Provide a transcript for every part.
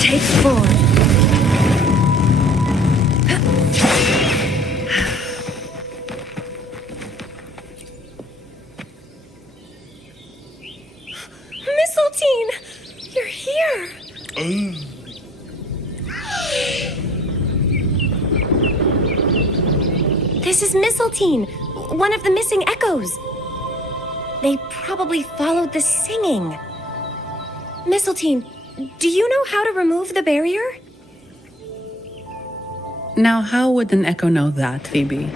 Take 4. Mistletoe! You're here! This is Mistletoe, one of the missing echoes. They probably followed the singing. Mistletoe, do you know how to remove the barrier? Now, how would an echo know that, Phoebe?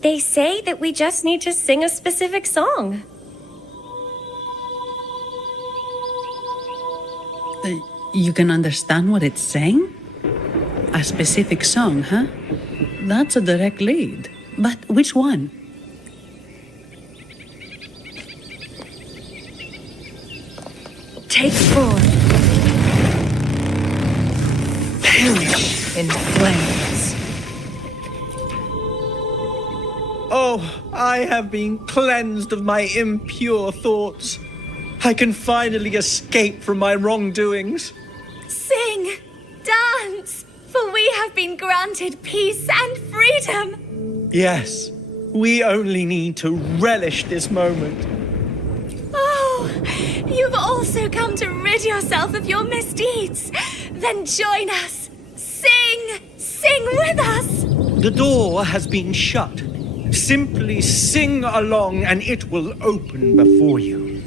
They say that we just need to sing a specific song. You can understand what it's saying? A specific song, huh? That's a direct lead. But which one? Take 4. Perish in flames. Oh, I have been cleansed of my impure thoughts. I can finally escape from my wrongdoings. Sing, dance, for we have been granted peace and freedom. Yes, we only need to relish this moment. Oh, you've also come to rid yourself of your misdeeds. Then join us. Sing with us. The door has been shut. Simply sing along and it will open before you.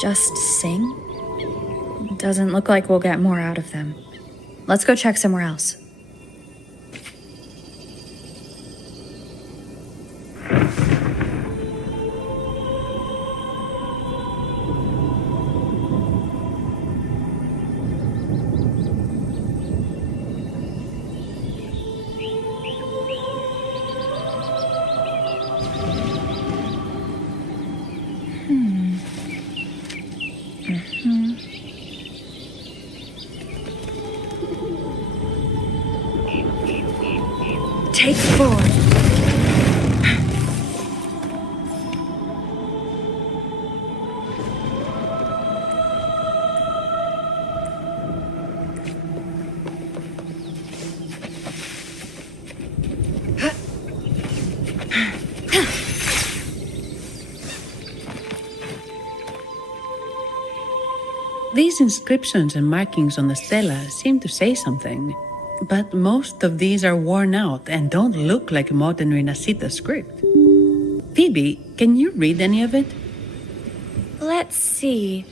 Just sing? Doesn't look like we'll get more out of them. Let's go check somewhere else. Take 4. These inscriptions and markings on the stela seem to say something, but most of these are worn out and don't look like modern Renacita script. Phoebe, can you read any of it? Let's see.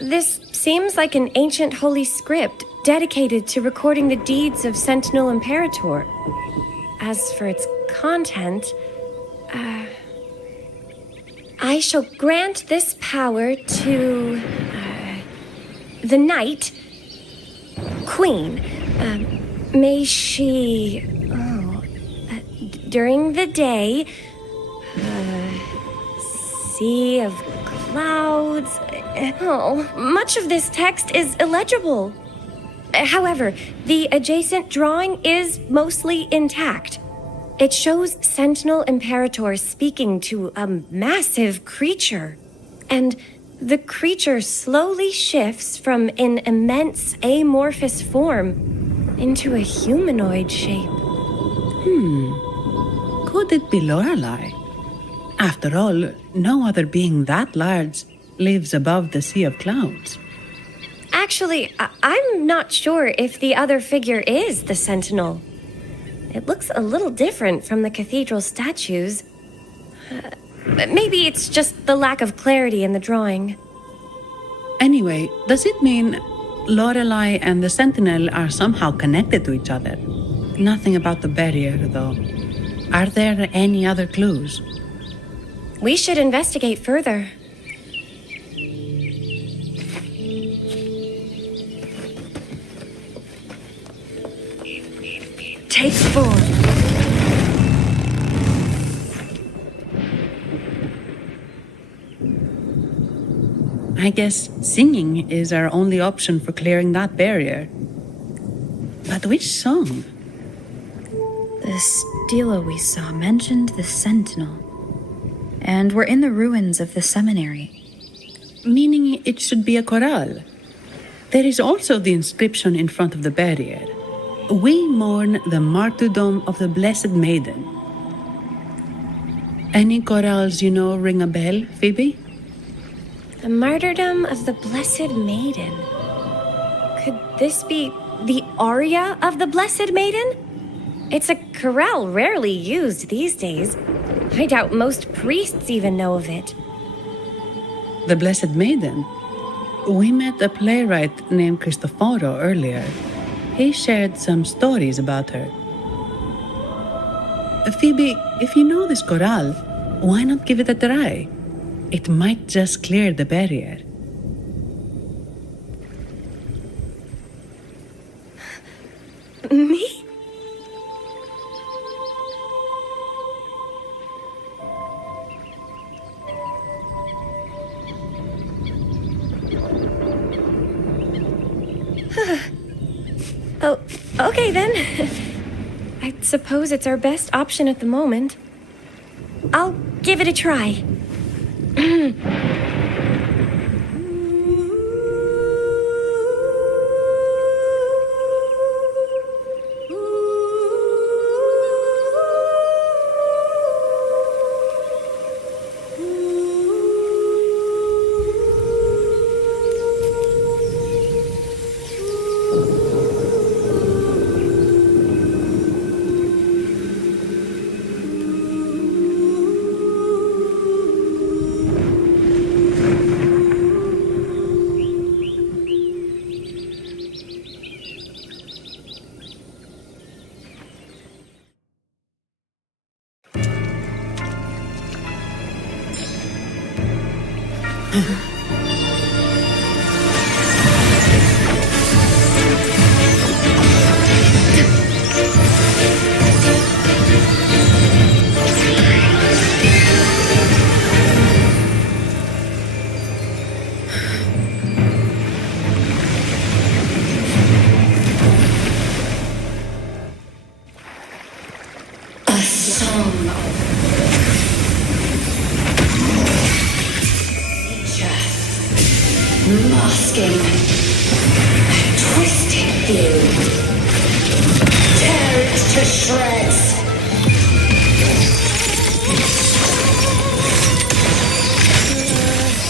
This seems like an ancient holy script dedicated to recording the deeds of Sentinel Imperator. As for its content, I shall grant this power to the Knight Queen. May she, during the day, sea of clouds. Much of this text is illegible. However, the adjacent drawing is mostly intact. It shows Sentinel Imperator speaking to a massive creature. And the creature slowly shifts from an immense amorphous form into a humanoid shape. could it be Lorelei? After all, no other being that large lives above the sea of clouds. Actually, I'm not sure if the other figure is the Sentinel. It looks a little different from the cathedral statues. Maybe it's just the lack of clarity in the drawing. Anyway, does it mean Lorelei and the Sentinel are somehow connected to each other? Nothing about the barrier, though. Are there any other clues? We should investigate further. Take 4. I guess singing is our only option for clearing that barrier. But which song? The stela we saw mentioned the Sentinel. And we're in the ruins of the seminary. Meaning it should be a chorale. There is also the inscription in front of the barrier. We mourn the martyrdom of the Blessed Maiden. Any chorales you know ring a bell, Phoebe? The martyrdom of the Blessed Maiden. Could this be the aria of the Blessed Maiden? It's a chorale rarely used these days. I doubt most priests even know of it. The Blessed Maiden? We met a playwright named Cristoforo earlier. He shared some stories about her. Phoebe, if you know this chorale, why not give it a try? It might just clear the barrier. Me? Oh, okay then. I suppose it's our best option at the moment. I'll give it a try. Masking a twisted view. Tear it to shreds.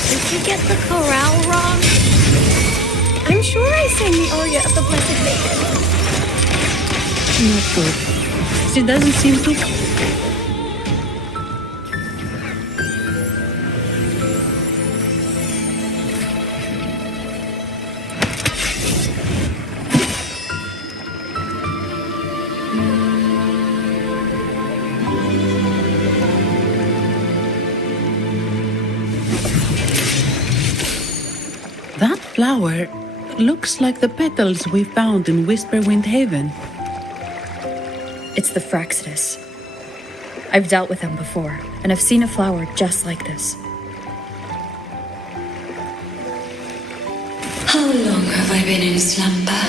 Did you get the chorale wrong? I'm sure I sang the aria of the Blessed Maiden. Not good. She doesn't seem to... That flower looks like the petals we found in Whisperwind Haven. It's the Fraxidus. I've dealt with them before, and I've seen a flower just like this. How long have I been in slumber?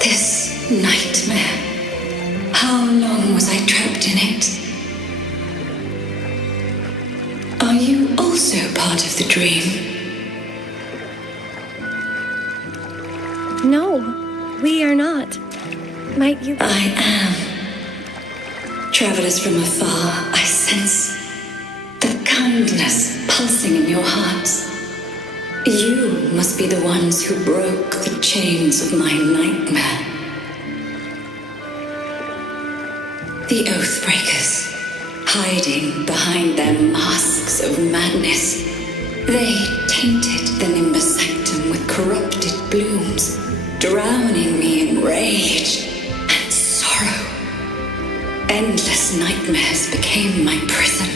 This nightmare. How long was I trapped in it? Are you also part of the dream? No, we are not. Might you... I am. Travelers from afar, I sense the kindness pulsing in your hearts. You must be the ones who broke the chains of my nightmare. The Oathbreakers, hiding behind their masks of madness. They tainted the Nimbus Sanctum with corrupted blooms, drowning me in rage and sorrow. Endless nightmares became my prison.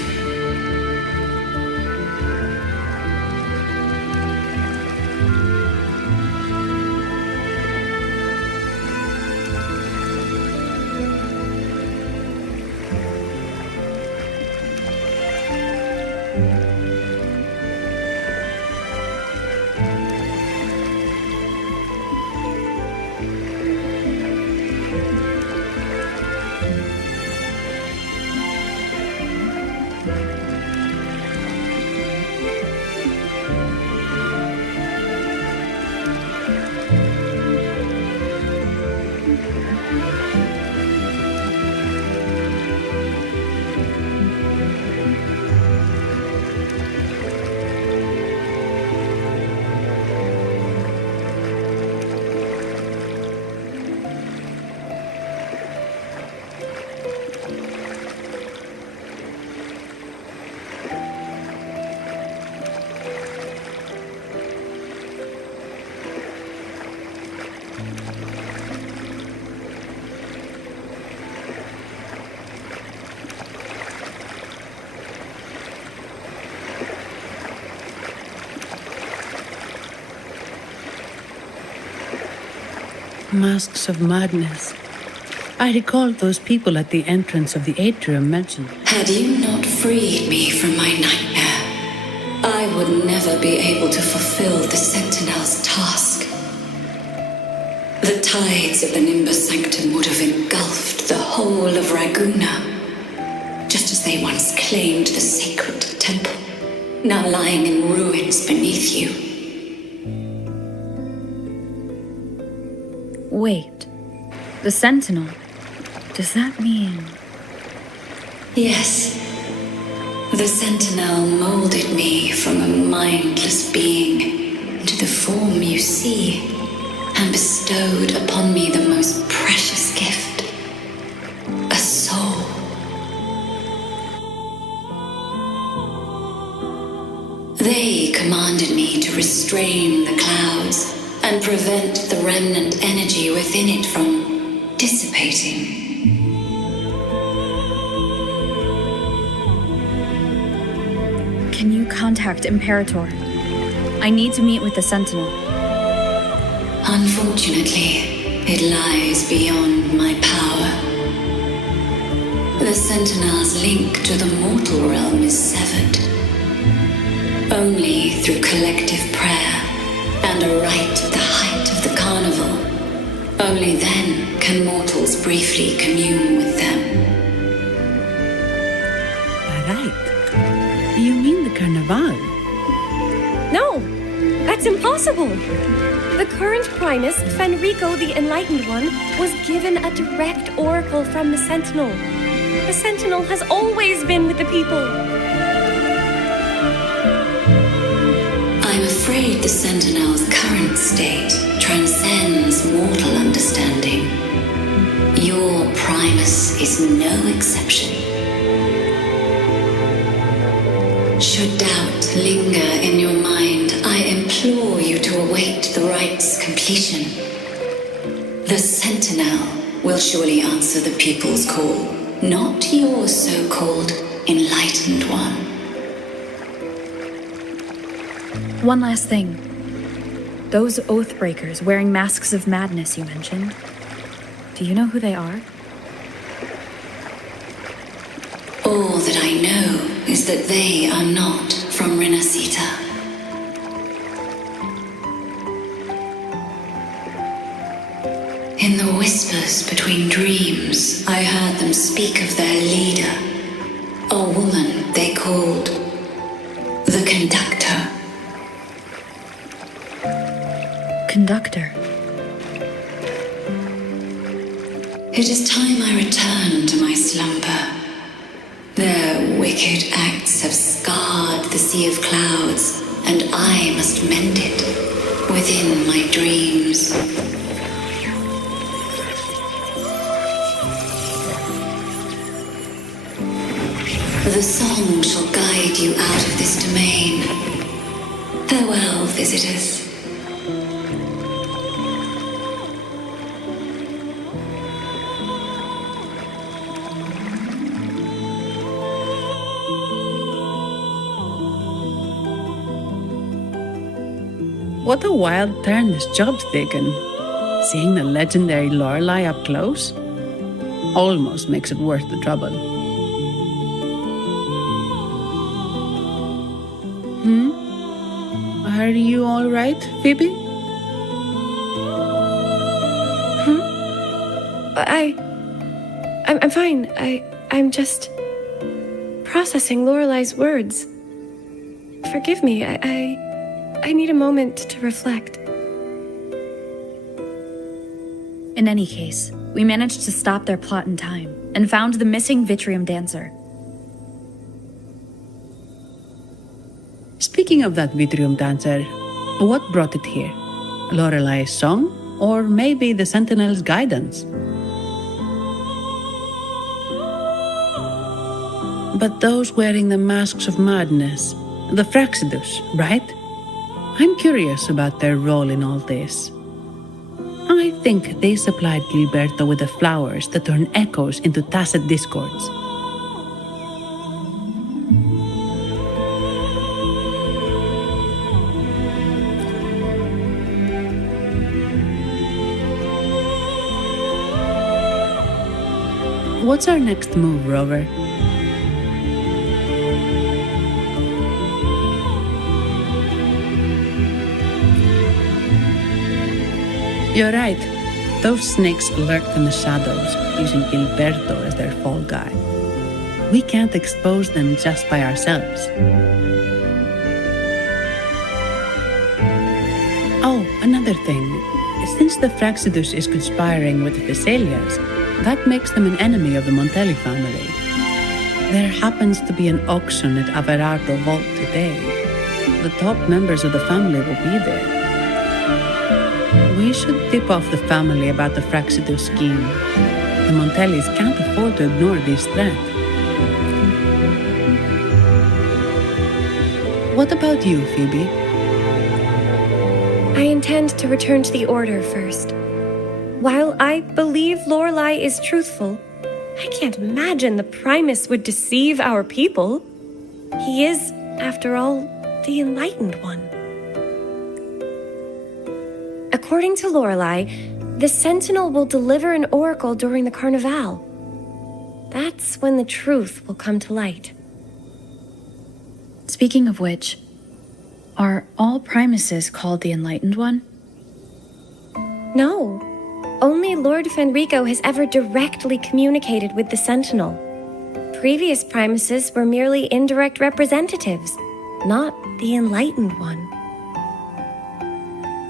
Masks of madness. I recall those people at the entrance of the atrium mentioned. Had you not freed me from my nightmare, I would never be able to fulfill the Sentinel's task. The tides of the Nimbus Sanctum would have engulfed the whole of Raguna, just as they once claimed the sacred temple, now lying in ruins beneath you. Wait. The Sentinel. Does that mean... Yes. The Sentinel molded me from a mindless being into the form you see, and bestowed upon me the most precious gift, a soul. They commanded me to restrain the clouds and prevent the remnant energy within it from dissipating. Can you contact Imperator? I need to meet with the Sentinel. Unfortunately, it lies beyond my power. The Sentinel's link to the mortal realm is severed. Only through collective prayer and a rite at the height of the carnival. Only then can mortals briefly commune with them. Right. You mean the Carnival? No, that's impossible. The current Primus, Fenrico the Enlightened One, was given a direct oracle from the Sentinel. The Sentinel has always been with the people. I'm afraid the Sentinel's current state transcends mortal understanding. Your Primus is no exception. Should doubt linger in your mind, I implore you to await the rite's completion. The Sentinel will surely answer the people's call, not your so-called Enlightened One. One last thing. Those Oathbreakers wearing masks of madness you mentioned, do you know who they are? All that I know is that they are not from Renacita. In the whispers between dreams, I heard them speak of their leader, a woman they called the Conductor. Conductor. It is time I return to my slumber. wicked acts have scarred the sea of clouds, and I must mend it within my dreams. The song shall guide you out of this domain. Farewell, visitors. What a wild turn this job's taken. Seeing the legendary Lorelei up close almost makes it worth the trouble. Are you all right, Phoebe? I'm fine. I'm just processing Lorelei's words. Forgive me. I need a moment to reflect. In any case, we managed to stop their plot in time and found the missing Vitrium dancer. Speaking of that Vitrium dancer, what brought it here? Lorelei's song? Or maybe the Sentinel's guidance? But those wearing the masks of madness, the Fraxidus, right? I'm curious about their role in all this. I think they supplied Gilberto with the flowers that turn echoes into tacit discords. What's our next move, Rover? You're right. Those snakes lurked in the shadows, using Gilberto as their fall guy. We can't expose them just by ourselves. Oh, another thing. Since the Fraxidus is conspiring with the Thessalias, that makes them an enemy of the Montelli family. There happens to be an auction at Averardo Vault today. The top members of the family will be there. We should tip off the family about the Fraxidus scheme. The Montellis can't afford to ignore this threat. What about you, Phoebe? I intend to return to the Order first. While I believe Lorelei is truthful, I can't imagine the Primus would deceive our people. He is, after all, the Enlightened One. According to Lorelei, the Sentinel will deliver an oracle during the Carnival. That's when the truth will come to light. Speaking of which, are all Primuses called the Enlightened One? No. Only Lord Fenrico has ever directly communicated with the Sentinel. Previous Primuses were merely indirect representatives, not the Enlightened One.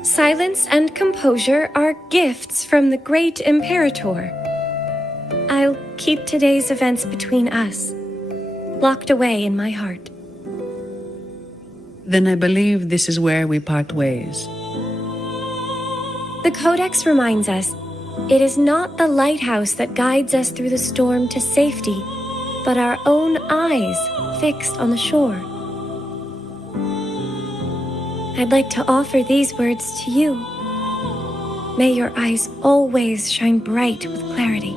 Silence and composure are gifts from the great Imperator. I'll keep today's events between us, locked away in my heart. Then I believe this is where we part ways. The Codex reminds us, it is not the lighthouse that guides us through the storm to safety, but our own eyes fixed on the shore. I'd like to offer these words to you. May your eyes always shine bright with clarity.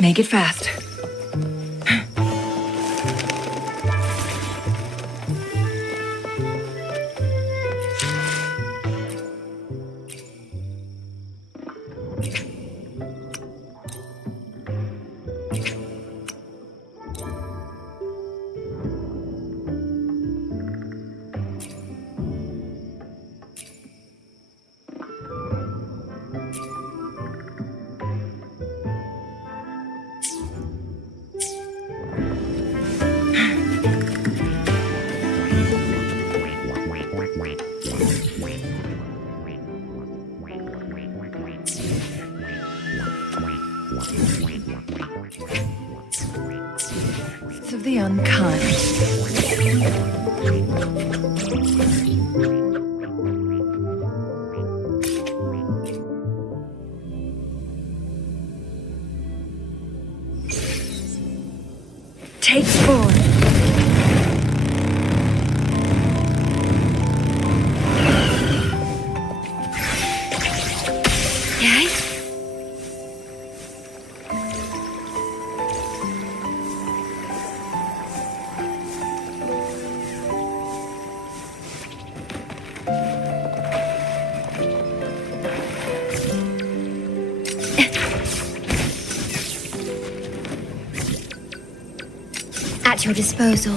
Make it fast. Of the unkind. Take 4. Yes? At your disposal.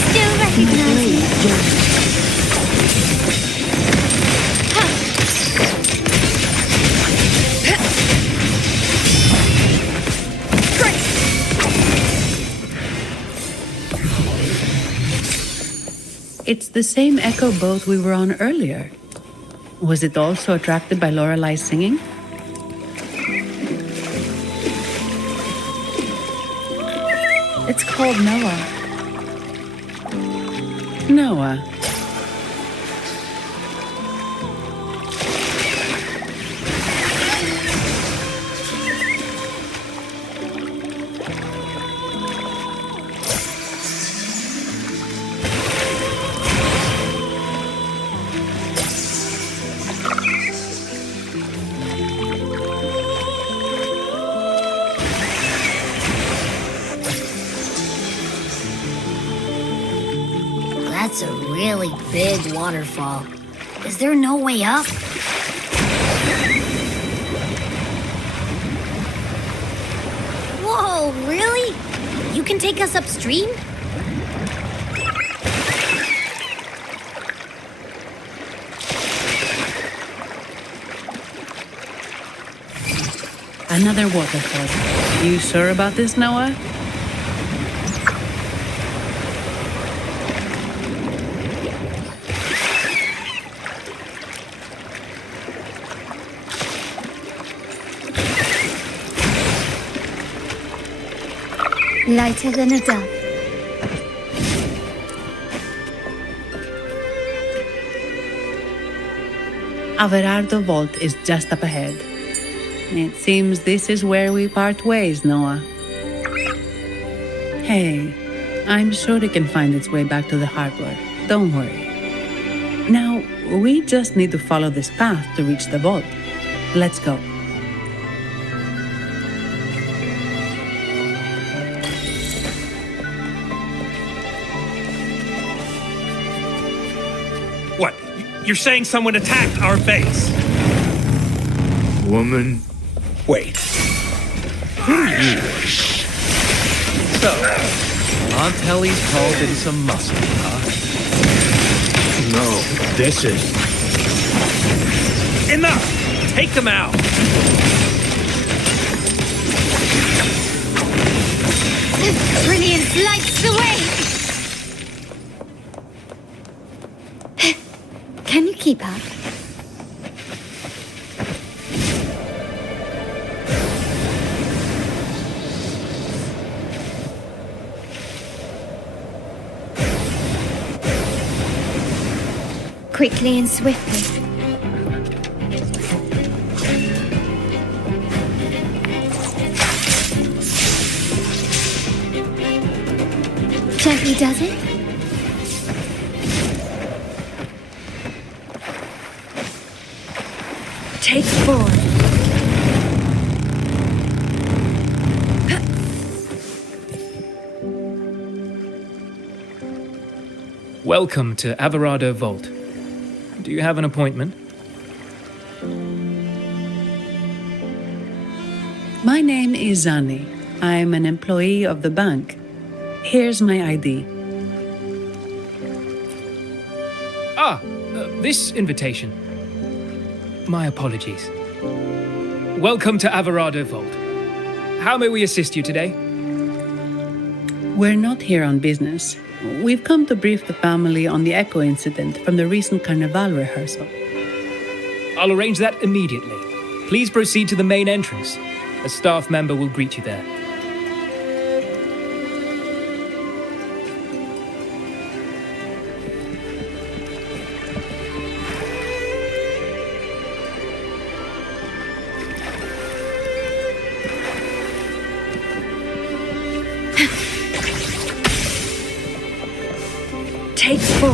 Still recognize me. It's the same echo boat we were on earlier. Was it also attracted by Lorelai's singing? It's called Noah. Noah. That's a really big waterfall. Is there no way up? Whoa, really? You can take us upstream? Another waterfall. You sure about this, Noah? Lighter than a dove. Averardo Vault is just up ahead. It seems this is where we part ways, Noah. Hey, I'm sure it can find its way back to the harbor. Don't worry. Now, we just need to follow this path to reach the vault. Let's go. What? You're saying someone attacked our base? Woman. Wait. Who are you? So, Aunt Helly's called in some muscle, huh? No, this is... enough! Take them out! Brilliant lights the way! Can you keep up? Quickly and swiftly. Gently does it? Take 4. Welcome to Averado Vault. Do you have an appointment? My name is Zani. I'm an employee of the bank. Here's my ID. This invitation. My apologies. Welcome to Averado Vault. How may we assist you today? We're not here on business. We've come to brief the family on the Echo incident from the recent Carnival rehearsal. I'll arrange that immediately. Please proceed to the main entrance. A staff member will greet you there. Take 4.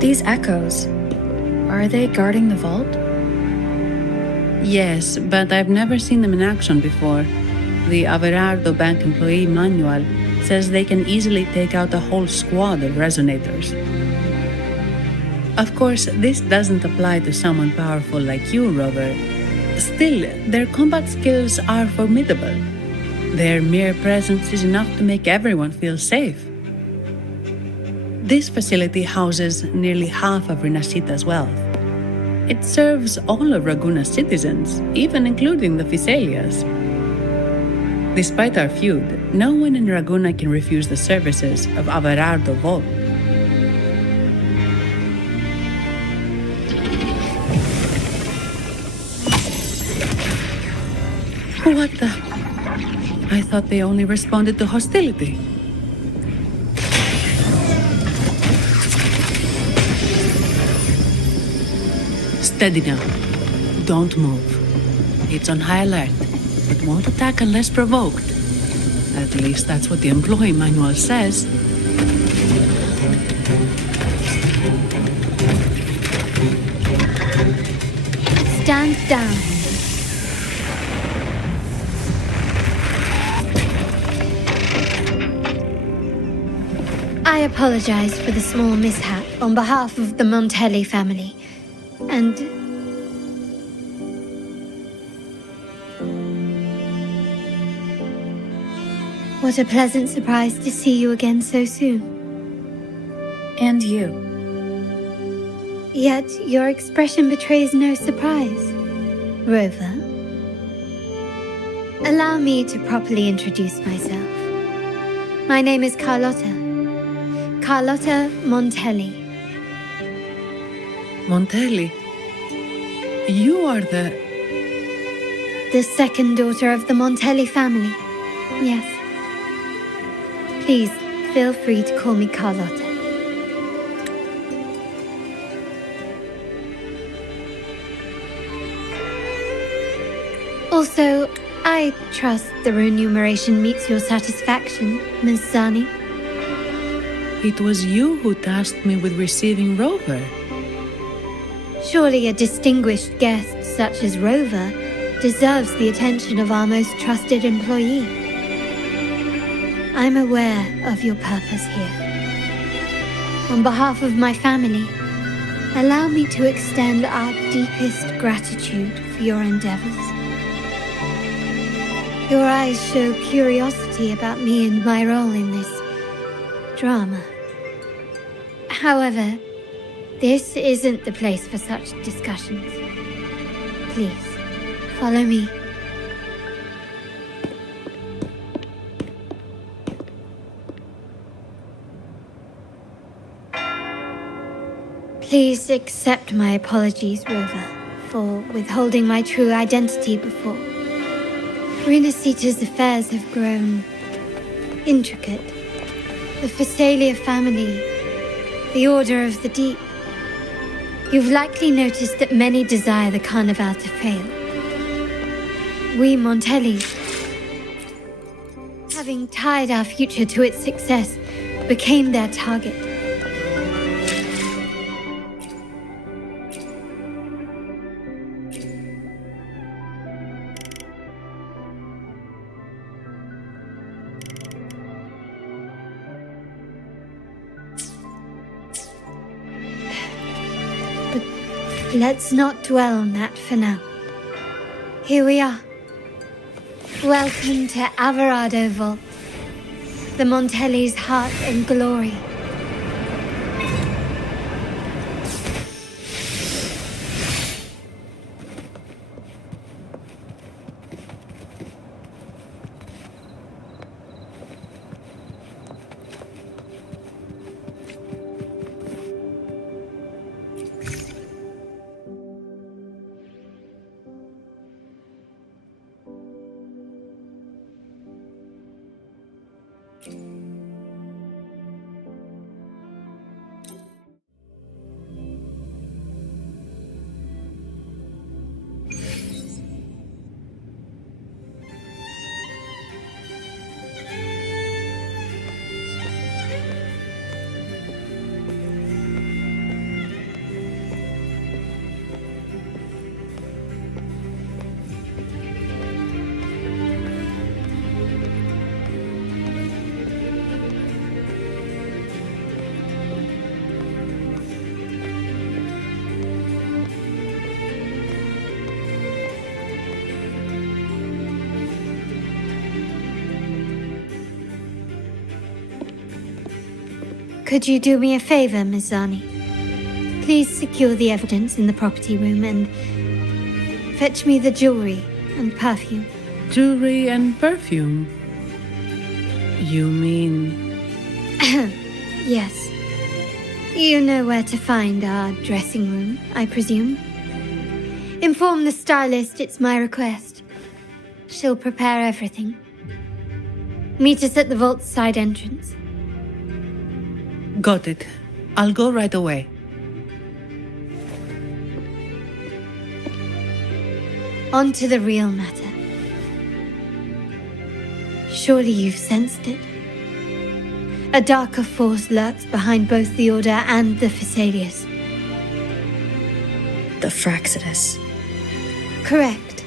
These echoes, are they guarding the vault? Yes, but I've never seen them in action before. The Averardo Bank employee manual says they can easily take out a whole squad of resonators. Of course, this doesn't apply to someone powerful like you, Rover. Still, their combat skills are formidable. Their mere presence is enough to make everyone feel safe. This facility houses nearly half of Rinascita's wealth. It serves all of Raguna's citizens, even including the Physaelias. Despite our feud, no one in Raguna can refuse the services of Averardo Vault. What the? I thought they only responded to hostility. Steady now. Don't move. It's on high alert, but won't attack unless provoked. At least that's what the employee manual says. Stand down. I apologize for the small mishap on behalf of the Montelli family. And what a pleasant surprise to see you again so soon. And you. Yet your expression betrays no surprise. Rover, allow me to properly introduce myself. My name is Carlotta. Carlotta Montelli. Montelli? You are the second daughter of the Montelli family. Yes. Please, feel free to call me Carlotta. Also, I trust the remuneration meets your satisfaction, Miss Zani. It was you who tasked me with receiving Rover. Surely a distinguished guest such as Rover deserves the attention of our most trusted employee. I'm aware of your purpose here. On behalf of my family, allow me to extend our deepest gratitude for your endeavors. Your eyes show curiosity about me and my role in this drama. However, this isn't the place for such discussions. Please, follow me. Please accept my apologies, Rover, for withholding my true identity before. Rinascita's affairs have grown intricate. The Physaelia family, the Order of the Deep. You've likely noticed that many desire the Carnival to fail. We Montellis having tied our future to its success, became their target. But let's not dwell on that for now. Here we are. Welcome to Alvarado Vault, the Montelli's heart and glory. Could you do me a favor, Miss Zani? Please secure the evidence in the property room and fetch me the jewelry and perfume. Jewelry and perfume? You mean... Yes. You know where to find our dressing room, I presume? Inform the stylist it's my request. She'll prepare everything. Meet us at the vault's side entrance. Got it. I'll go right away. On to the real matter. Surely you've sensed it. A darker force lurks behind both the Order and the Phasaelius. The Fraxidus. Correct.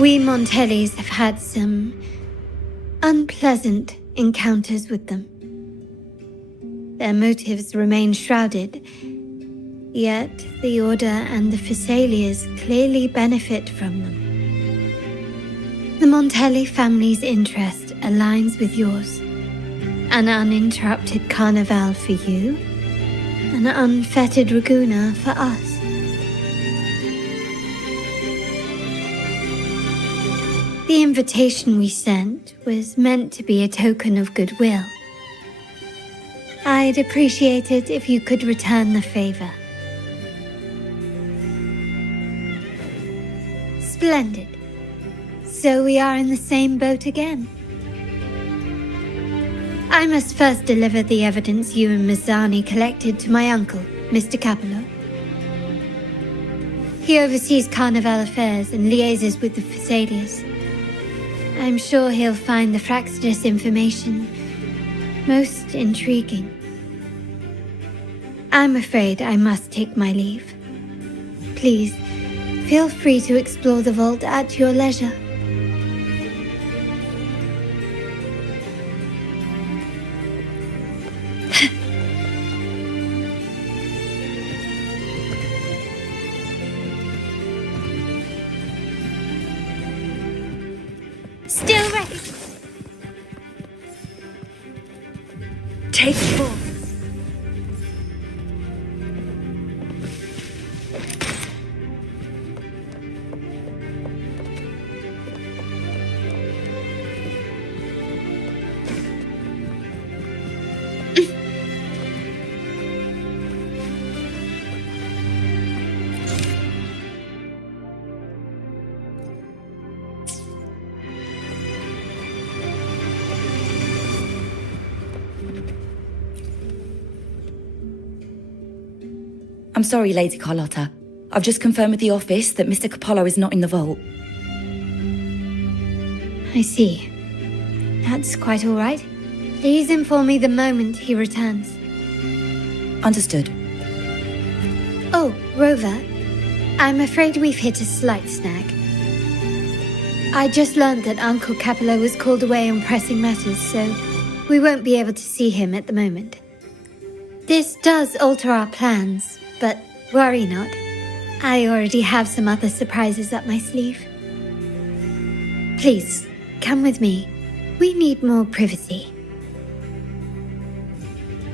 We Montellis have had some unpleasant encounters with them. Their motives remain shrouded, yet the Order and the Phasaelius clearly benefit from them. The Montelli family's interest aligns with yours. An uninterrupted carnival for you, an unfettered Raguna for us. The invitation we sent was meant to be a token of goodwill. I'd appreciate it if you could return the favor. Splendid. So we are in the same boat again. I must first deliver the evidence you and Miss Zani collected to my uncle, Mr. Capello. He oversees Carnival affairs and liaises with the Phasaelius. I'm sure he'll find the Fraxidus information most intriguing. I'm afraid I must take my leave. Please, feel free to explore the vault at your leisure. Still ready. Take 4. I'm sorry, Lady Carlotta. I've just confirmed with the office that Mr. Capello is not in the vault. I see. That's quite all right. Please inform me the moment he returns. Understood. Oh, Rover, I'm afraid we've hit a slight snag. I just learned that Uncle Capello was called away on pressing matters, so we won't be able to see him at the moment. This does alter our plans, but worry not. I already have some other surprises up my sleeve. Please, come with me. We need more privacy.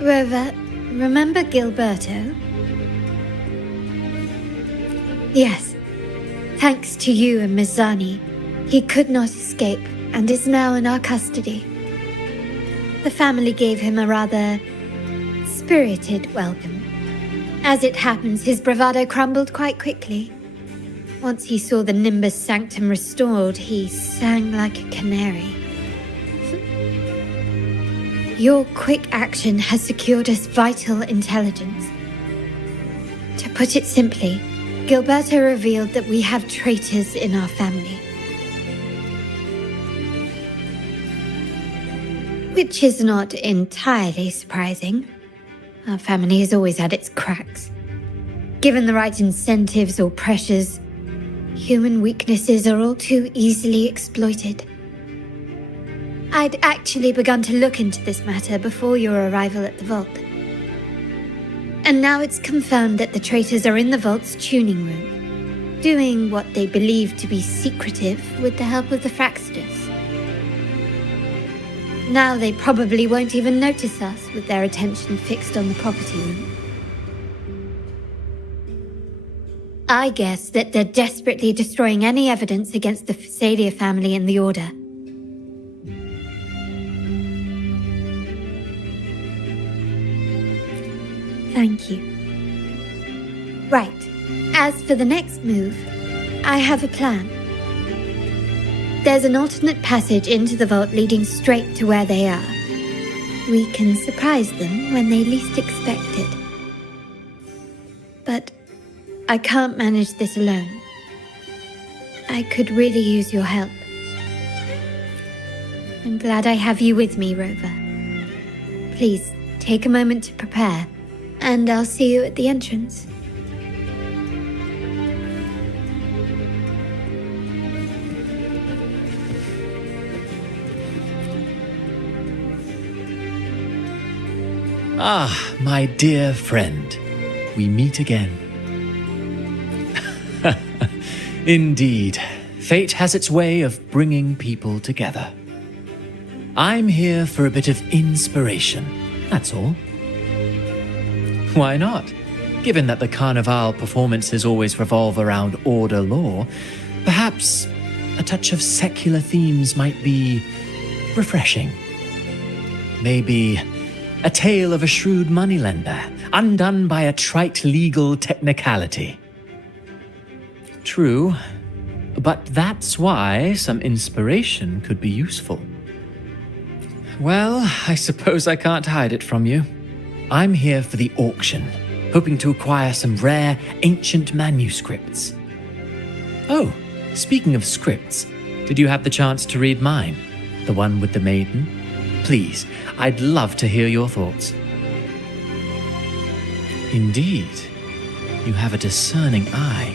Rover, remember Gilberto? Yes. Thanks to you and Mazzani, he could not escape and is now in our custody. The family gave him a rather spirited welcome. As it happens, his bravado crumbled quite quickly. Once he saw the Nimbus Sanctum restored, he sang like a canary. Your quick action has secured us vital intelligence. To put it simply, Gilberto revealed that we have traitors in our family. Which is not entirely surprising. Our family has always had its cracks. Given the right incentives or pressures, human weaknesses are all too easily exploited. I'd actually begun to look into this matter before your arrival at the vault. And now it's confirmed that the traitors are in the vault's tuning room, doing what they believe to be secretive with the help of the Fraxters. Now they probably won't even notice us with their attention fixed on the property room. I guess that they're desperately destroying any evidence against the Phasalia family and the Order. Thank you. Right. As for the next move, I have a plan. There's an alternate passage into the vault leading straight to where they are. We can surprise them when they least expect it. But I can't manage this alone. I could really use your help. I'm glad I have you with me, Rover. Please, take a moment to prepare, and I'll see you at the entrance. Ah, my dear friend, we meet again. Indeed, fate has its way of bringing people together. I'm here for a bit of inspiration, that's all. Why not? Given that the Carnival performances always revolve around order law, perhaps a touch of secular themes might be refreshing. Maybe a tale of a shrewd moneylender, undone by a trite legal technicality. True, but that's why some inspiration could be useful. Well, I suppose I can't hide it from you. I'm here for the auction, hoping to acquire some rare, ancient manuscripts. Oh, speaking of scripts, did you have the chance to read mine? The one with the maiden? Please, I'd love to hear your thoughts. Indeed, you have a discerning eye.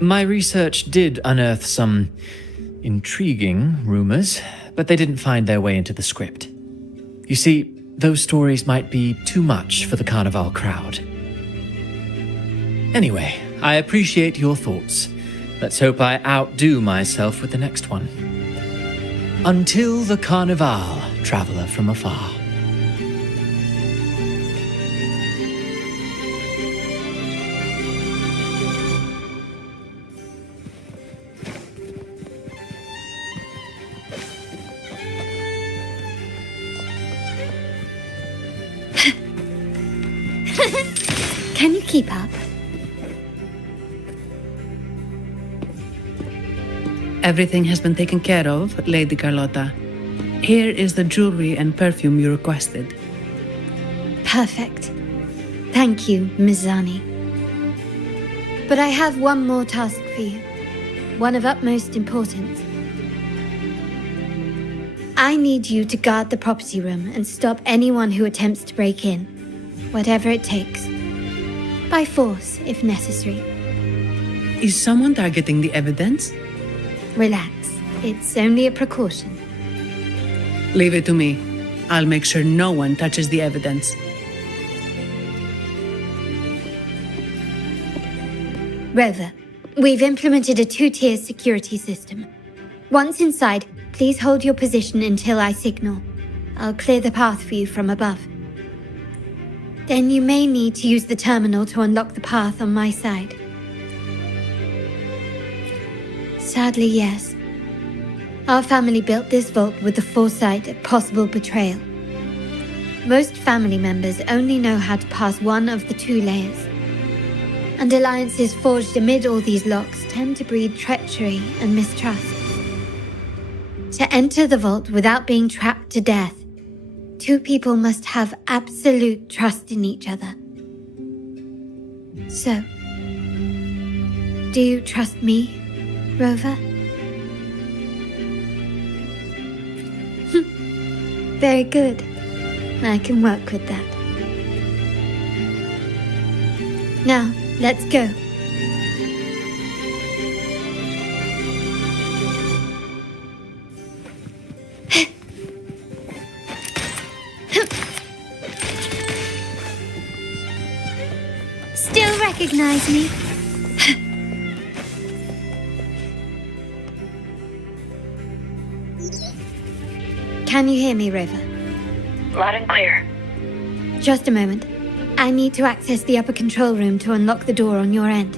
My research did unearth some intriguing rumors, but they didn't find their way into the script. You see, those stories might be too much for the Carnival crowd. Anyway, I appreciate your thoughts. Let's hope I outdo myself with the next one. Until the Carnival, traveler from afar. Can you keep up? Everything has been taken care of, Lady Carlotta. Here is the jewelry and perfume you requested. Perfect. Thank you, Mazzani. But I have one more task for you. One of utmost importance. I need you to guard the property room and stop anyone who attempts to break in. Whatever it takes. By force, if necessary. Is someone targeting the evidence? Relax. It's only a precaution. Leave it to me. I'll make sure no one touches the evidence. Rover, we've implemented a 2-tier security system. Once inside, please hold your position until I signal. I'll clear the path for you from above. Then you may need to use the terminal to unlock the path on my side. Sadly, yes. Our family built this vault with the foresight of possible betrayal. Most family members only know how to pass one of the 2 layers. And alliances forged amid all these locks tend to breed treachery and mistrust. To enter the vault without being trapped to death, 2 people must have absolute trust in each other. So, do you trust me, Rover? Very good. I can work with that. Now, let's go. Still recognize me? Can you hear me, Rover? Loud and clear. Just a moment. I need to access the upper control room to unlock the door on your end.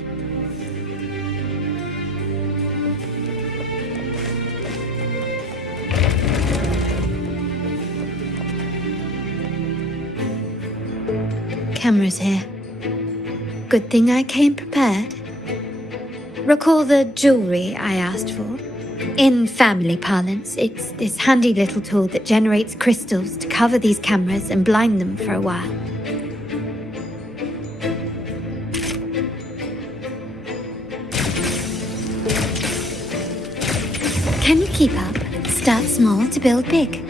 Cameras here. Good thing I came prepared. Recall the jewelry I asked for? In family parlance, it's this handy little tool that generates crystals to cover these cameras and blind them for a while. Can you keep up? Start small to build big.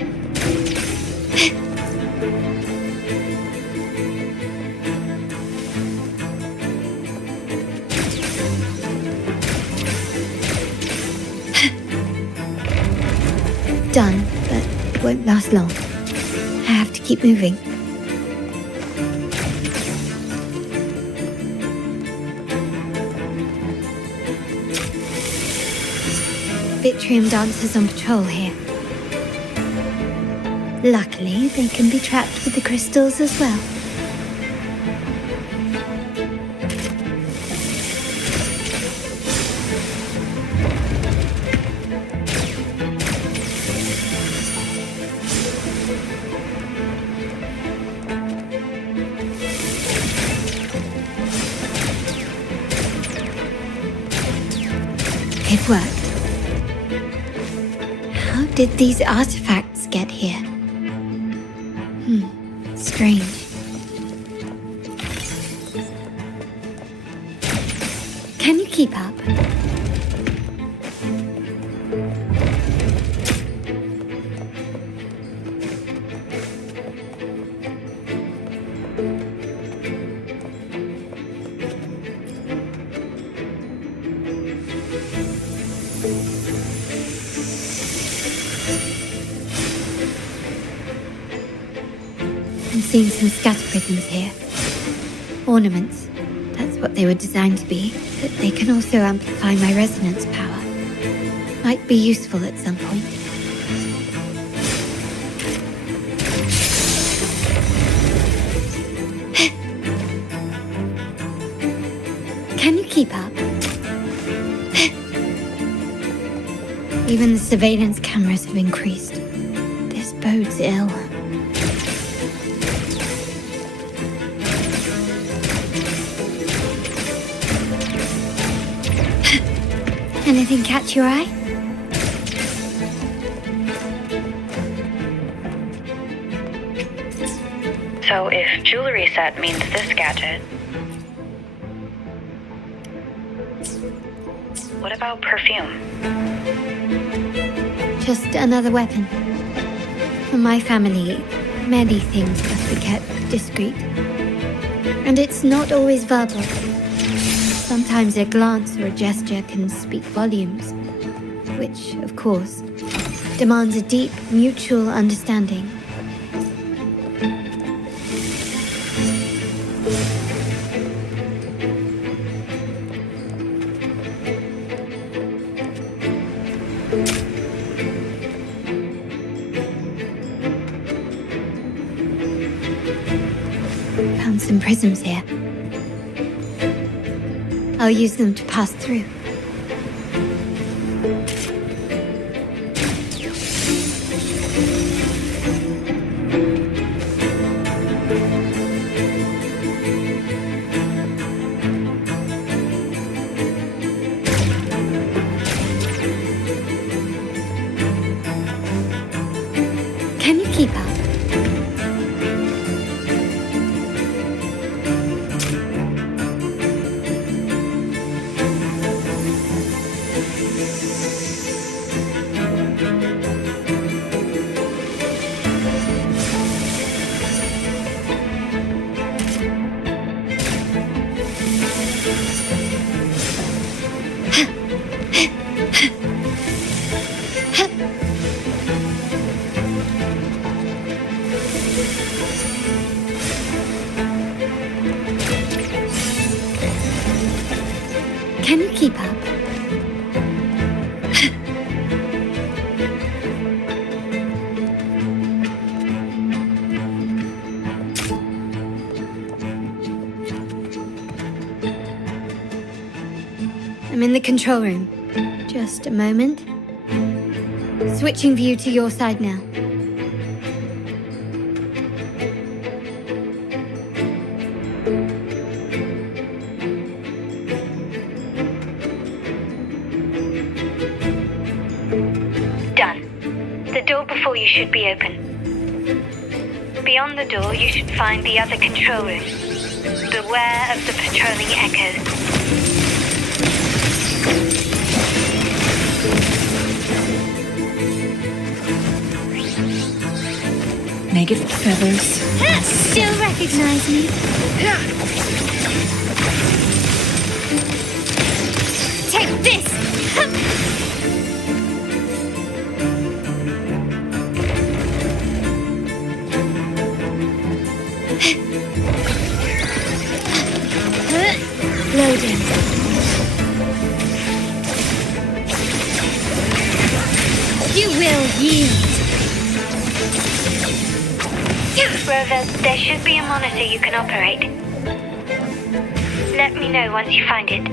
Done, but it won't last long. I have to keep moving. Vitrium dancers on patrol here. Luckily, they can be trapped with the crystals as well. It worked. How did these artifacts get here? Strange. Can you keep up? I'm seeing some scatter prisms here. Ornaments. That's what they were designed to be, but they can also amplify my resonance power. Might be useful at some point. Can you keep up? Even the surveillance cameras have increased. This bodes ill. Anything catch your eye? So if jewelry set means this gadget, what about perfume? Just another weapon. For my family, many things must be kept discreet. And it's not always verbal. Sometimes a glance or a gesture can speak volumes, which, of course, demands a deep mutual understanding. Found some prisms here. I'll use them to pass through. Can you keep up? Can you keep up? I'm in the control room. Just a moment. Switching view to your side now. Done. The door before you should be open. Beyond the door, you should find the other control room. Beware of the patrolling echoes. Negative feathers. Still recognize me? Take this! Loading. You will yield. Rover, there should be a monitor you can operate. Let me know once you find it.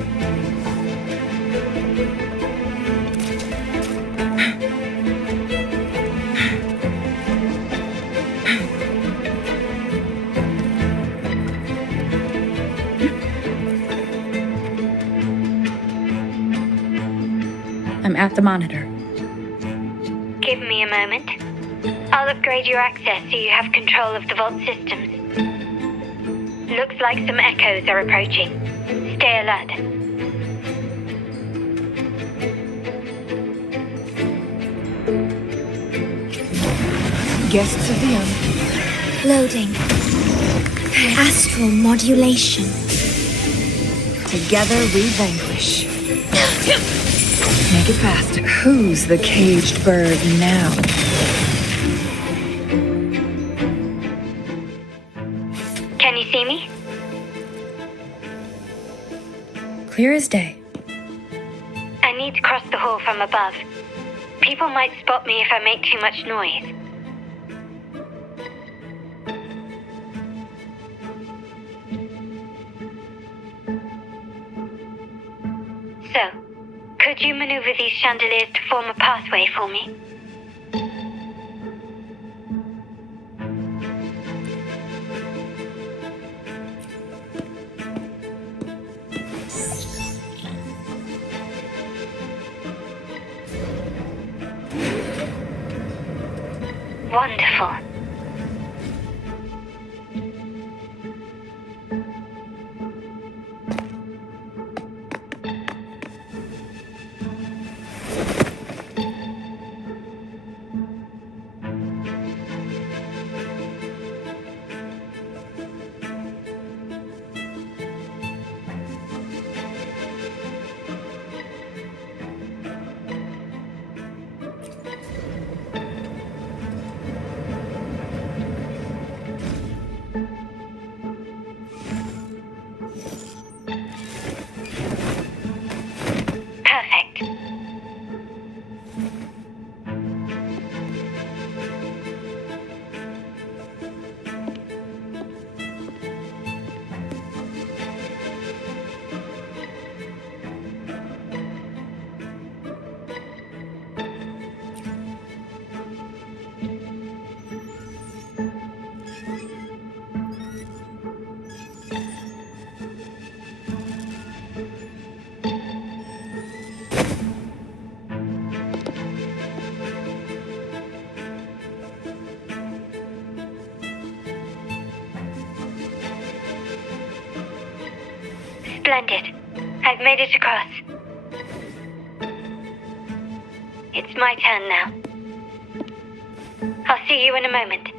I'm at the monitor. Give me a moment. I'll upgrade your access so you have control of the vault systems. Looks like some echoes are approaching. Stay alert. Guests of the Inn. Loading. Astral modulation. Together we vanquish. Make it fast. Who's the caged bird now? Can you see me? Clear as day. I need to cross the hall from above. People might spot me if I make too much noise. So, could you maneuver these chandeliers to form a pathway for me? Wonderful. Splendid. I've made it across. It's my turn now. I'll see you in a moment.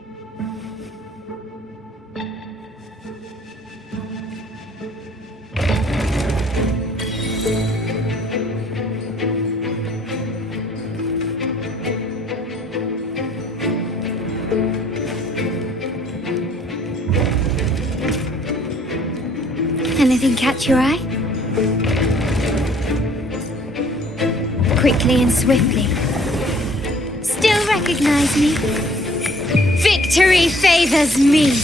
Anything catch your eye? Quickly and swiftly. Still recognize me? Victory favors me!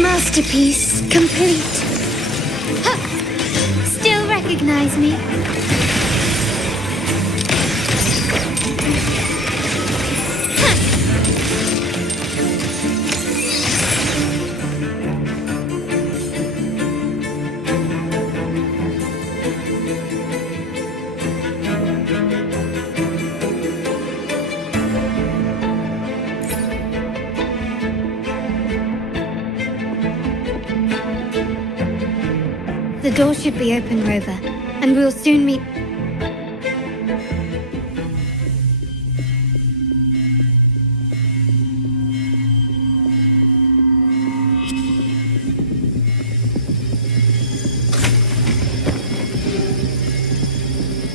Masterpiece complete. Still recognize me? The door should be open, Rover, and we'll soon meet.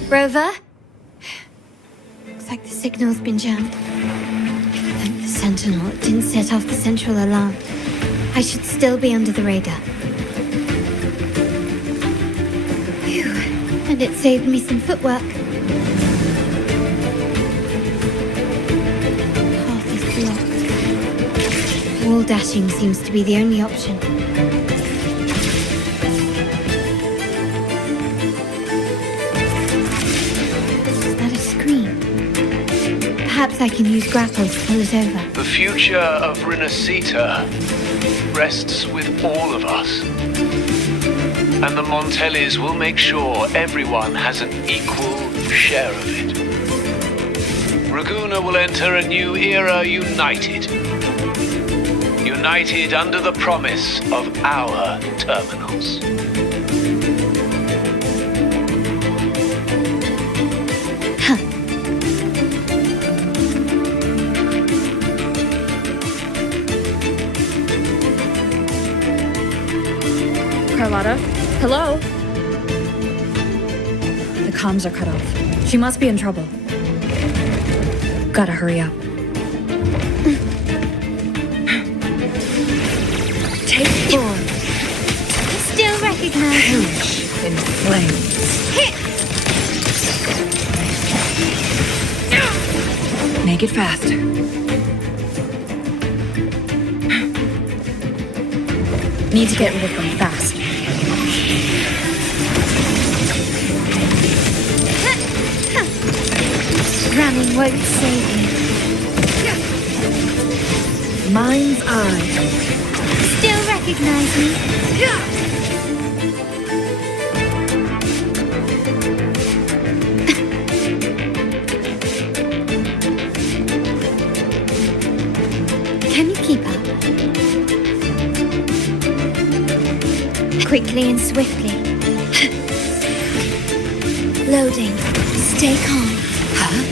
Rover? Looks like the signal's been jammed. Thank the Sentinel it didn't set off the central alarm. I should still be under the radar. Phew. And it saved me some footwork. Path is blocked. Wall dashing seems to be the only option. Perhaps I can use grapples to pull it over. The future of Renacita rests with all of us. And the Montellis will make sure everyone has an equal share of it. Raguna will enter a new era united. United under the promise of our terminals. Carlotta? Hello? The comms are cut off. She must be in trouble. Gotta hurry up. Take 4. Still recognize me. Perish in flames. Make it fast. Need to get rid of them fast. Running won't save me. Mind's eye. Still recognize me? Can you keep up? Quickly and swiftly. Loading. Stay calm.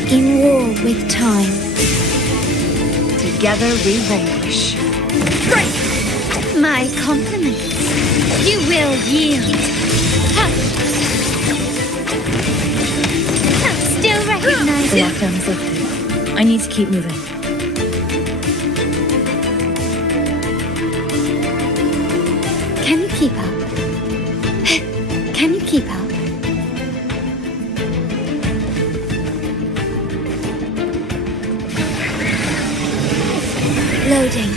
In war with time. Together we vanquish. My compliments. You will yield. Still recognize The it. lockdown is lifted. I need to keep moving. Can you keep up? Can you keep up? Loading.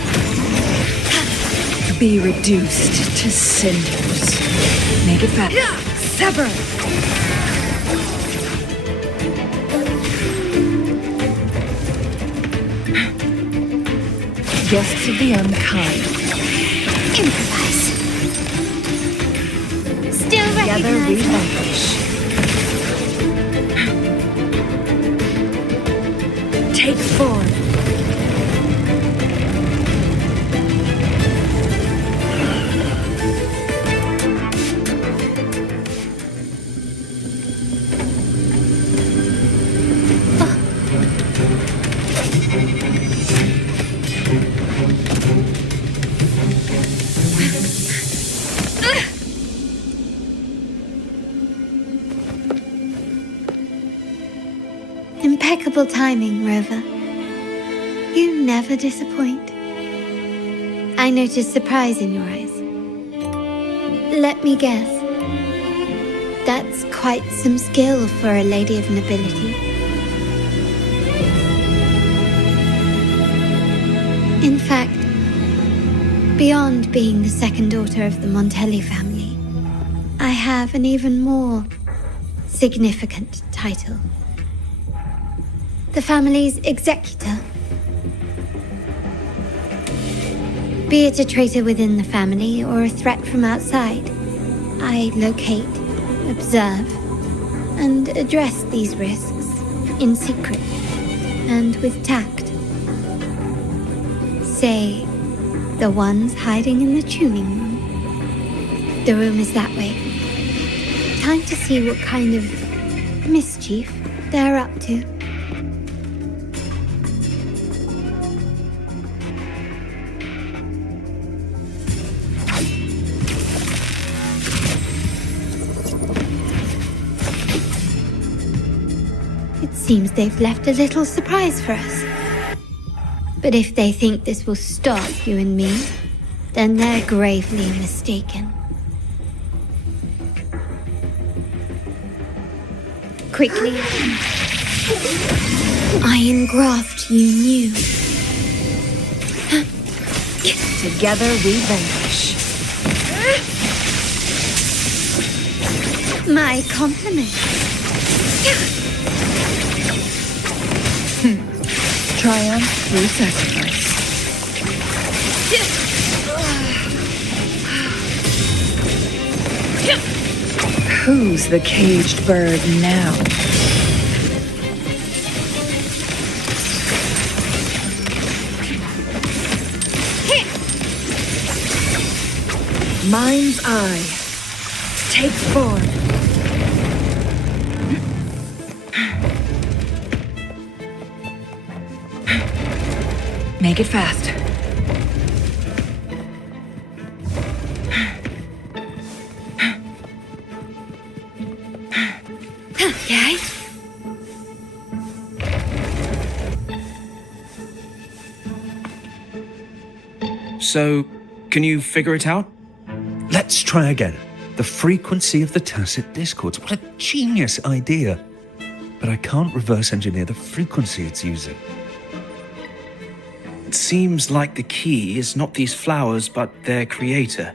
Be reduced to cinders. Make it fast. Sever! Guests of the unkind. Improvise. Still Together we recognize me. vanquish. Take 4. Wonderful timing, Rover. You never disappoint. I notice surprise in your eyes. Let me guess. That's quite some skill for a lady of nobility. In fact, beyond being the second daughter of the Montelli family, I have an even more significant title. The family's executor. Be it a traitor within the family or a threat from outside, I locate, observe, and address these risks in secret and with tact. Say, the ones hiding in the tuning room. The room is that way. Time to see what kind of mischief they're up to. It seems they've left a little surprise for us. But if they think this will stop you and me, then they're gravely mistaken. Quickly, I engraft you new. Together we vanquish. My compliments. Triumph through sacrifice. Who's the caged bird now? Mind's eye. Take form. Make it fast. Okay. So, can you figure it out? Let's try again. The frequency of the tacit discords. What a genius idea. But I can't reverse engineer the frequency it's using. It seems like the key is not these flowers, but their creator.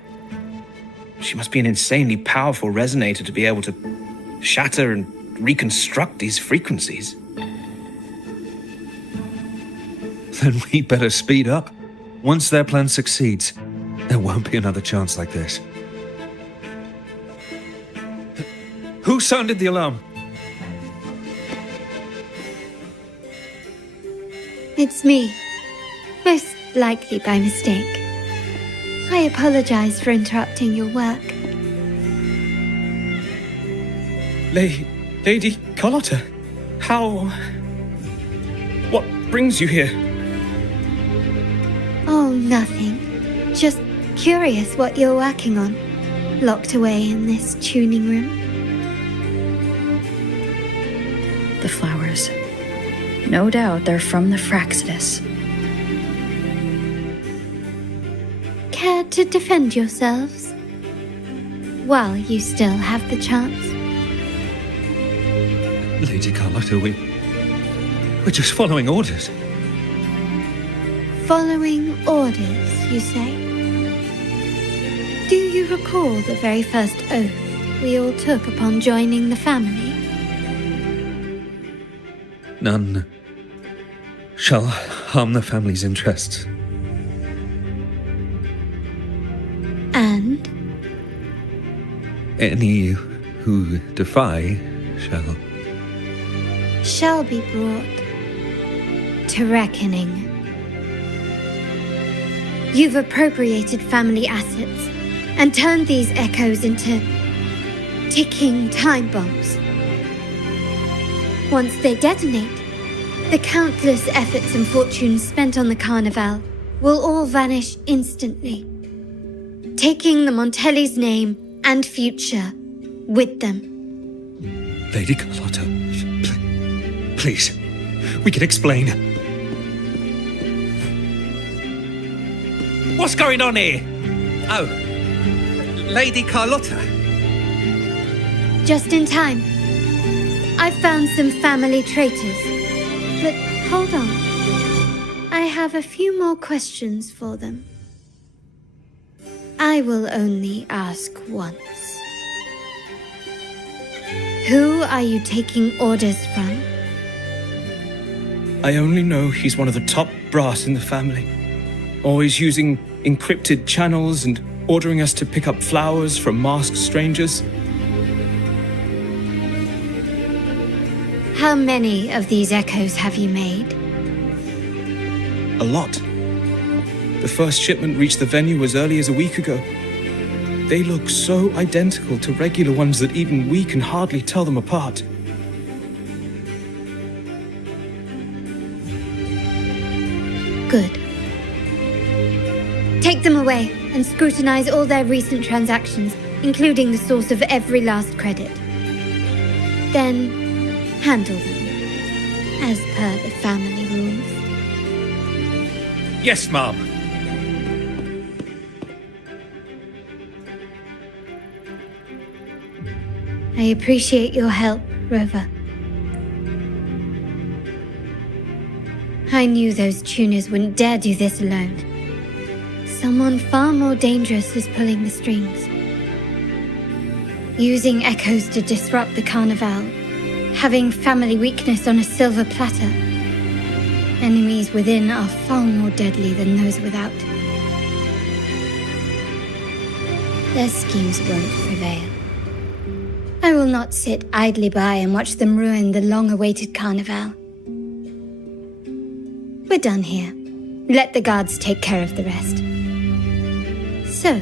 She must be an insanely powerful resonator to be able to shatter and reconstruct these frequencies. Then we better speed up. Once their plan succeeds, there won't be another chance like this. Who sounded the alarm? It's me. Most likely by mistake. I apologize for interrupting your work. Lady Carlotta, how... What brings you here? Oh, nothing. Just curious what you're working on. Locked away in this tuning room. The flowers. No doubt they're from the Fraxidus. Care to defend yourselves? While you still have the chance. Lady Carlotta, we're just following orders. Following orders, you say? Do you recall the very first oath we all took upon joining the family? None shall harm the family's interests. And? Any who defy shall be brought to reckoning. You've appropriated family assets and turned these echoes into ticking time bombs. Once they detonate, the countless efforts and fortunes spent on the Carnival will all vanish instantly, taking the Montelli's name and future with them. Lady Carlotta, please, We can explain. What's going on here? Oh, Lady Carlotta. Just in time. I found some family traitors. But hold on. I have a few more questions for them. I will only ask once. Who are you taking orders from? I only know he's one of the top brass in the family. Always using encrypted channels and ordering us to pick up flowers from masked strangers. How many of these echoes have you made? A lot. The first shipment reached the venue as early as a week ago. They look so identical to regular ones that even we can hardly tell them apart. Good. Take them away and scrutinize all their recent transactions, including the source of every last credit. Then, handle them, as per the family rules. Yes, Mom. I appreciate your help, Rover. I knew those tuners wouldn't dare do this alone. Someone far more dangerous is pulling the strings. Using echoes to disrupt the Carnival. Having family weakness on a silver platter. Enemies within are far more deadly than those without. Their schemes won't prevail. I will not sit idly by and watch them ruin the long-awaited Carnival. We're done here. Let the guards take care of the rest. So,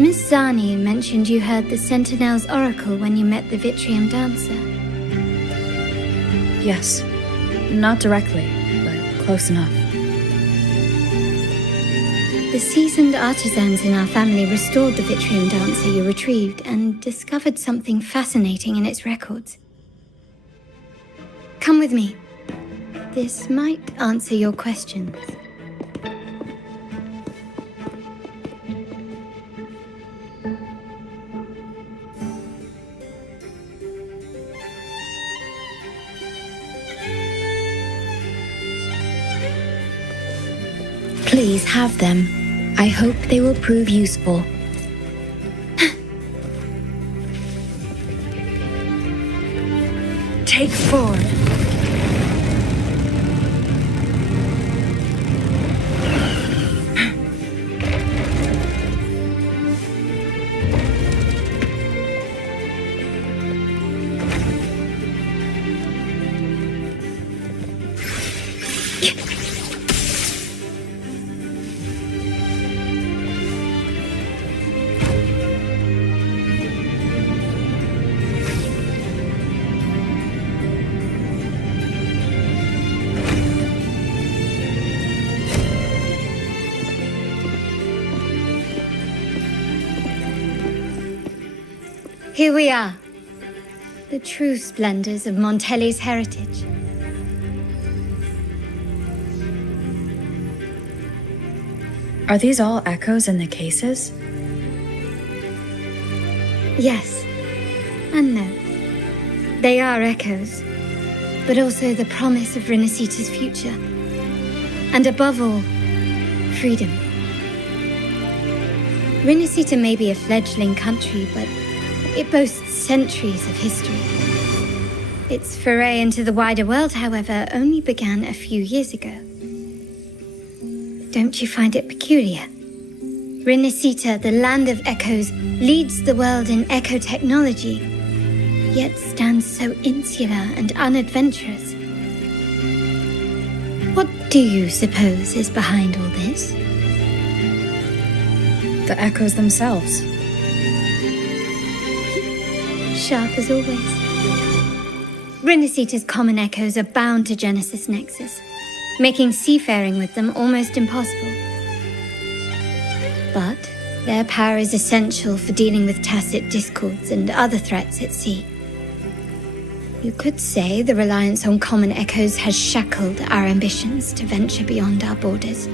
Miss Zani mentioned you heard the Sentinel's oracle when you met the Vitrium dancer. Yes. Not directly, but close enough. The seasoned artisans in our family restored the Vitrium dancer you retrieved and discovered something fascinating in its records. Come with me. This might answer your questions. Please have them. I hope they will prove useful. Take 4. Here we are. The true splendors of Montelli's heritage. Are these all echoes in the cases? Yes. And no. They are echoes, but also the promise of Renacita's future. And above all, freedom. Renacita may be a fledgling country, but it boasts centuries of history. Its foray into the wider world, however, only began a few years ago. Don't you find it peculiar? Renacita, the land of echoes, leads the world in echo technology, yet stands so insular and unadventurous. What do you suppose is behind all this? The echoes themselves. Sharp as always. Renacita's common echoes are bound to Genesis Nexus, making seafaring with them almost impossible. But their power is essential for dealing with tacit discords and other threats at sea. You could say the reliance on common echoes has shackled our ambitions to venture beyond our borders.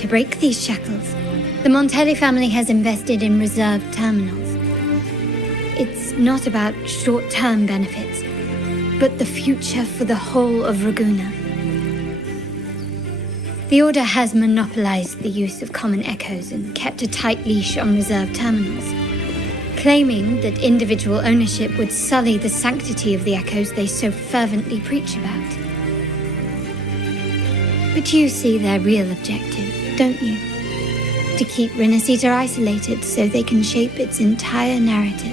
To break these shackles, the Montelli family has invested in reserved terminals. It's not about short-term benefits, but the future for the whole of Raguna. The Order has monopolized the use of common echoes and kept a tight leash on reserved terminals, claiming that individual ownership would sully the sanctity of the echoes they so fervently preach about. But you see their real objective, don't you? To keep Renacita isolated so they can shape its entire narrative.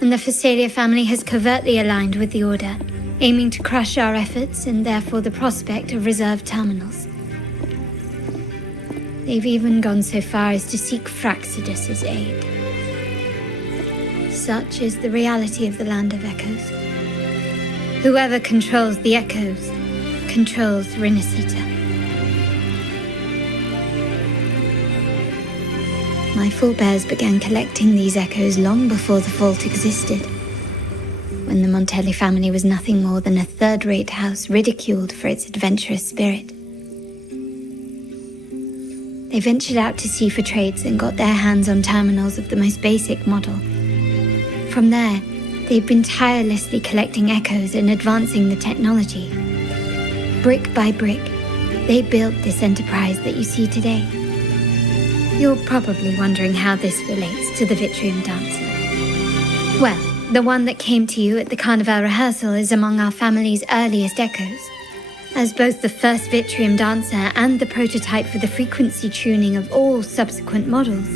And the Phasalia family has covertly aligned with the Order, aiming to crush our efforts and therefore the prospect of reserved terminals. They've even gone so far as to seek Fraxidus's aid. Such is the reality of the Land of Echoes. Whoever controls the Echoes controls Renacita. My forebears began collecting these echoes long before the vault existed, when the Montelli family was nothing more than a third-rate house ridiculed for its adventurous spirit. They ventured out to sea for trades and got their hands on terminals of the most basic model. From there, they've been tirelessly collecting echoes and advancing the technology. Brick by brick, they built this enterprise that you see today. You're probably wondering how this relates to the Vitrium Dancer. Well, the one that came to you at the Carnival rehearsal is among our family's earliest echoes. As both the first Vitrium Dancer and the prototype for the frequency tuning of all subsequent models,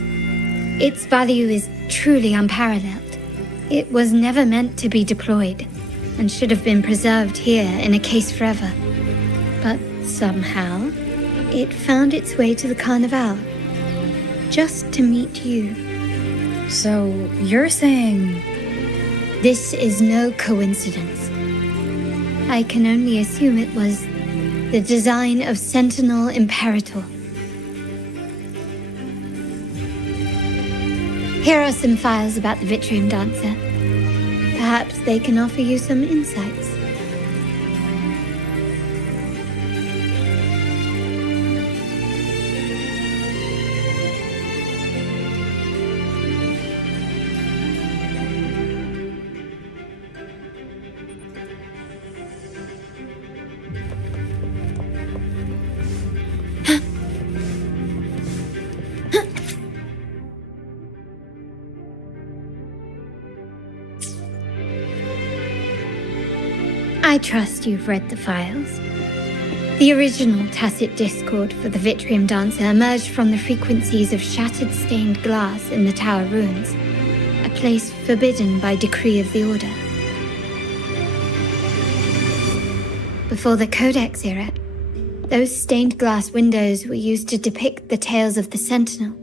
its value is truly unparalleled. It was never meant to be deployed, and should have been preserved here in a case forever. But somehow, it found its way to the Carnival, just to meet you. So, you're saying... This is no coincidence. I can only assume it was the design of Sentinel Imperator. Here are some files about the Vitrium Dancer. Perhaps they can offer you some insights. I trust you've read the files. The original tacit discord for the Vitrium Dancer emerged from the frequencies of shattered stained glass in the tower ruins, a place forbidden by decree of the Order. Before the Codex era, those stained glass windows were used to depict the tales of the Sentinel.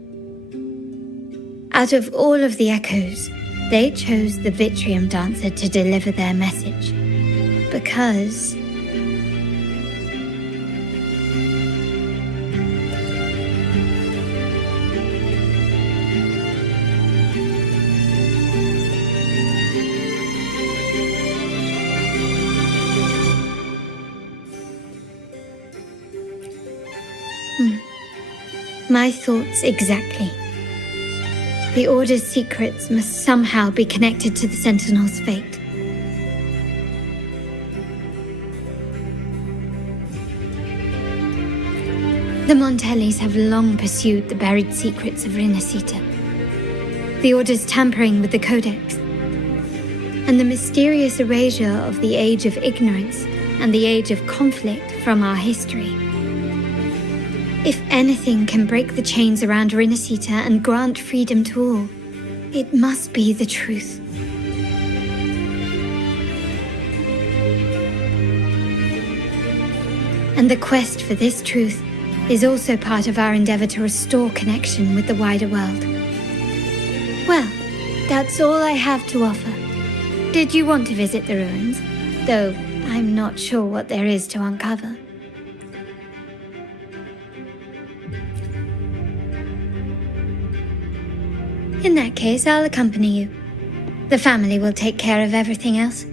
Out of all of the echoes, they chose the Vitrium Dancer to deliver their message. Because... My thoughts exactly. The Order's secrets must somehow be connected to the Sentinel's fate. The Montellis have long pursued the buried secrets of Renacita, the Order's tampering with the Codex, and the mysterious erasure of the Age of Ignorance and the Age of Conflict from our history. If anything can break the chains around Renacita and grant freedom to all, it must be the truth. And the quest for this truth is also part of our endeavor to restore connection with the wider world. Well, that's all I have to offer. Did you want to visit the ruins? Though I'm not sure what there is to uncover. In that case, I'll accompany you. The family will take care of everything else.